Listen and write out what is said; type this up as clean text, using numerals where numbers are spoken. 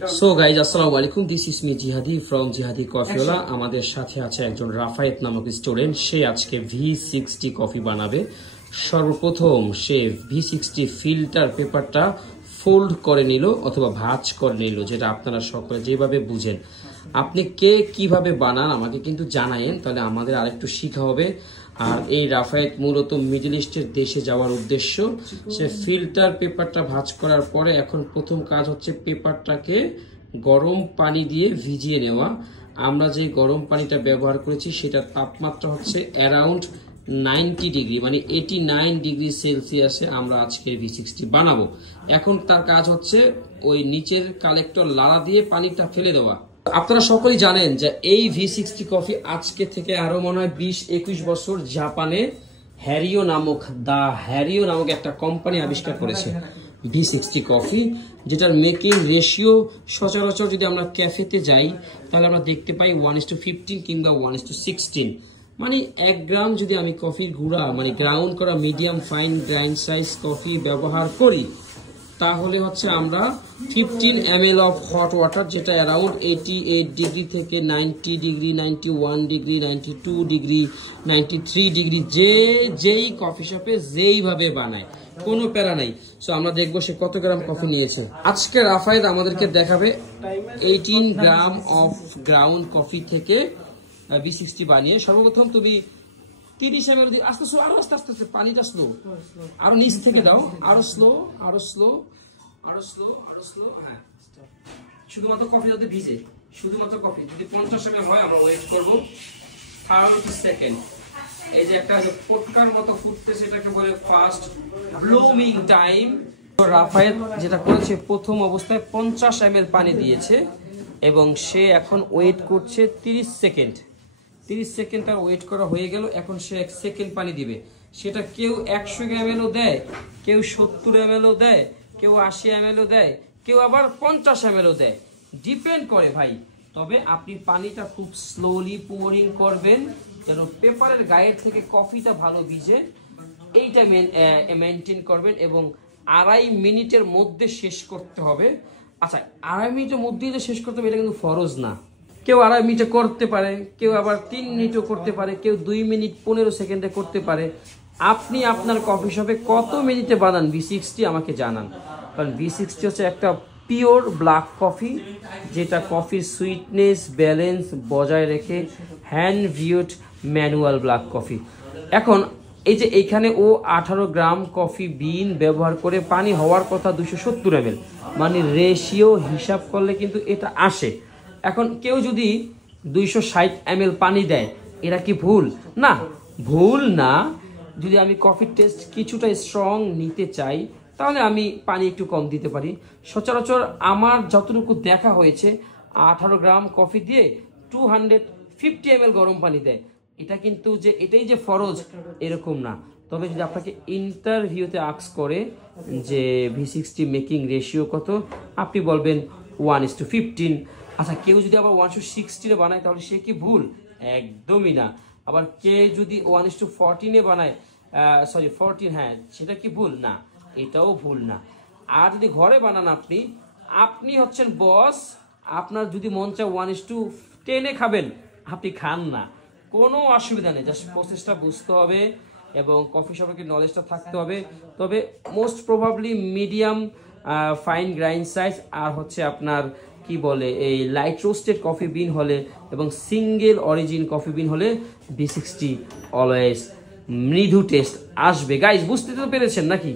So guys আসসালামু আলাইকুম, this is me জিহাদি ফ্রম জিহাদি কফিওয়ালা। আমাদের সাথে আছে একজন রাফায়েত নামক স্টুডেন্ট। সে আজকে V60 কফি বানাবে। সর্বপ্রথম সে V60 ফিল্টার পেপারটা ফোল্ড করে নিল অথবা ভাঁজ করে নিল, যেটা আপনারা সকলে যেভাবে বুঝেন। আপনি কে কিভাবে বানান আমাকে কিন্তু জানায়েন, তাহলে আমাদের আরেকটু শিখা হবে। আর এই রাফায়েত মূলত মিডল ইস্টের দেশে যাওয়ার উদ্দেশ্য। সে ফিল্টার পেপারটা ভাঁজ করার পরে এখন প্রথম কাজ হচ্ছে পেপারটাকে গরম পানি দিয়ে ভিজিয়ে নেওয়া। আমরা যে গরম পানিটা ব্যবহার করেছি সেটার তাপমাত্রা হচ্ছে অ্যারাউন্ড 90 ডিগ্রি, মানে 89 ডিগ্রি সেলসিয়াসে আমরা আজকে V60 বানাবো। এখন তার কাজ হচ্ছে ওই নিচের কালেক্টর লাড়া দিয়ে পানিটা ফেলে দেওয়া। আপনারা সকলেই জানেন যে এই V60 কফি আজকে থেকে আরো মনে হয় 20-21 বছর জাপানে হ্যারিও নামক একটা কোম্পানি আবিষ্কার করেছে V60 কফি, যেটার মেকিং রেশিও সচরাচর যদি আমরা ক্যাফেতে যাই তাহলে আমরা দেখতে পাই 1:15 কিংবা 1:16। মানে 1 গ্রাম যদি আমি কফির গুঁড়া মানে গ্রাউন্ড করা medium fine grind size coffee ব্যবহার করি, তাহলে হচ্ছে আমরা 15 ml অফ হট ওয়াটার, যেটা অ্যারাউন্ড 88 ডিগ্রি থেকে 90 ডিগ্রি, 91 ডিগ্রি, 92 ডিগ্রি, 93 ডিগ্রি, যেই কফি শপে যেইভাবে বানায় কোনো প্যারা নাই। সো আমরা দেখবো সে কত গ্রাম কফি নিয়েছে। আজকে রাফায়েত আমাদেরকে দেখাবে 18 গ্রাম অফ গ্রাউন্ড কফি থেকে V60 বানিয়ে। সর্বপ্রথম তুমি 30 ml আস্তে স্লো, আরো আস্তে আস্তে পানিটা স্লো, আরো নিচ থেকে দাও, আরো স্লো, আরো স্লো, আরো স্লো, আরো স্লো। হ্যাঁ, শুধুমাত্র কফি যাতে ভিজে, শুধুমাত্র কফি। যদি 50 ml হয় আমরা ওয়েট করবো 30 সেকেন্ড। এই যে একটা পটকার মতো ফুটতেছে, এটাকে বলে ফাস্ট ব্লুমিং টাইম। রাফায়েত যেটা করেছে, প্রথম অবস্থায় 50 ml পানি দিয়েছে এবং সে এখন ওয়েট করছে 30 সেকেন্ড। 30 সেকেন্ড তার ওয়েট করা হয়ে গেল। এখন সে 1 সেকেন্ড পানি দিবে। সেটা কেউ 100 ml দেয়, কেউ 70 ml দেয়, কেউ 80 ml দেয়, কেউ আবার 50 ml দেয়, ডিপেন্ড করে ভাই। তবে আপনি পানিটা খুব স্লোলি পোরিং করবেন যেন পেপারের গায়ের থেকে কফিটা ভালো ভিজে, এইটা মেনটেন করবেন এবং 2.5 মিনিটের মধ্যে শেষ করতে হবে। আচ্ছা, 2.5 মিনিটের মধ্যেই যে শেষ করতে হবে এটা কিন্তু ফরজ না। কেউ 2.5 মিনিটে করতে পারে, কেউ আবার 3 মিনিটও করতে পারে, কেউ 2 মিনিট 15 সেকেন্ডে করতে পারে। আপনি আপনার কফি শপে কত মিনিটে বানান V60 আমাকে জানান, কারণ V60 হচ্ছে একটা পিওর ব্ল্যাক কফি, যেটা কফির সুইটনেস ব্যালেন্স বজায় রেখে hand viewed manual black coffee. এখন এই যে এইখানে ও 18 গ্রাম কফি বিন ব্যবহার করে পানি হওয়ার কথা 270 ml, মানে রেশিও হিসাব করলে কিন্তু এটা আসে। এখন কেউ যদি 260 ml পানি দেয়, এরা কি ভুল? না, ভুল না। যদি আমি কফির টেস্ট কিছুটা স্ট্রং নিতে চাই তাহলে আমি পানি একটু কম দিতে পারি। সচরাচর আমার যতটুকু দেখা হয়েছে 18 গ্রাম কফি দিয়ে 250 ml গরম পানি দেয়। এটা কিন্তু যে এটাই যে ফরজ এরকম না। তবে যদি আপনাকে ইন্টারভিউতে আস্ক করে যে V60 মেকিং রেশিও কত, আপনি বলবেন 1:15। আচ্ছা, কেউ যদি আবার 1:16 বানায় তাহলে সে কি ভুল? একদমই না। আবার কে যদি 1:14 বানায়, 14, হ্যাঁ, সেটা কি ভুল? না, এটাও ভুল না। আর যদি ঘরে বানান আপনি হচ্ছেন বস, আপনার যদি মন চায় 1:10 খাবেন, আপনি খান না, কোনো অসুবিধা নেই। জাস্ট প্রসেসটা বুঝতে হবে এবং কফি সম্পর্কে নলেজটা থাকতে হবে। তবে most probably medium fine grind size আর হচ্ছে আপনার কি বলে এই লাইট রোস্টেড কফি বিন হলে এবং সিঙ্গেল অরিজিন কফি বিন হলে V60 অলওয়েজ মৃদু টেস্ট আসবে। গাইজ, বুঝতে তো পেরেছেন নাকি?